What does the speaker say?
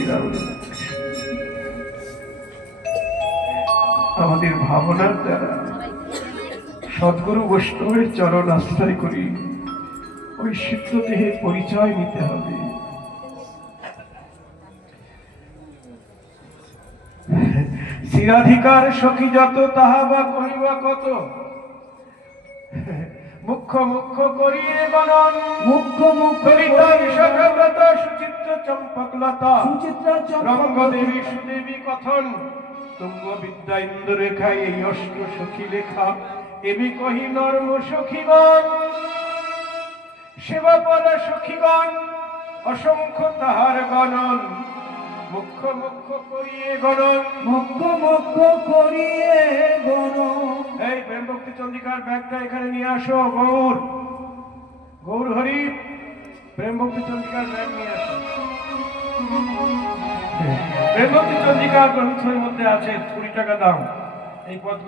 শ্রীরাম। আমাদের ভাবনার দ্বারা সদ্গুরু বৈষ্ণবের চরণ আশ্রয় করি ওই সিদ্ধ দেহের পরিচয় নিতে হবে। শিরাধিকার সখী যত তাহা বা কহিবা কত, মুখ্য মুখ্য করিয়ে গণন, মুখ্য মুখ্য করিতা বিশাখাব্রত সুচিত্র চম্পকলতা, সুচিত্রা রঙ্গদেবী সুদেবী কথন, তুঙ্গ বিদ্যা ইন্দ্ররেখায় এই অষ্ট সখী লেখা, এবি কহি নর্ম সখীগণ, সেবাপর সখীগণ অসংখ্য তাহার গণন, মুখ্য মুখ্য করিয়ে গণন, মুখ্য মুখ্য করিয়ে গণ। এই প্রেম ভক্তি চন্দ্রিকার ব্যাগটা এখানে নিয়ে আসো। গৌর গৌর হরি, প্রেম ভক্তি চন্দ্রিকার ব্যাগ নিয়ে আসো। প্রেম ভক্তি চন্দ্রিকার গ্রন্থের মধ্যে আছে 20 টাকা দাম এই পদ।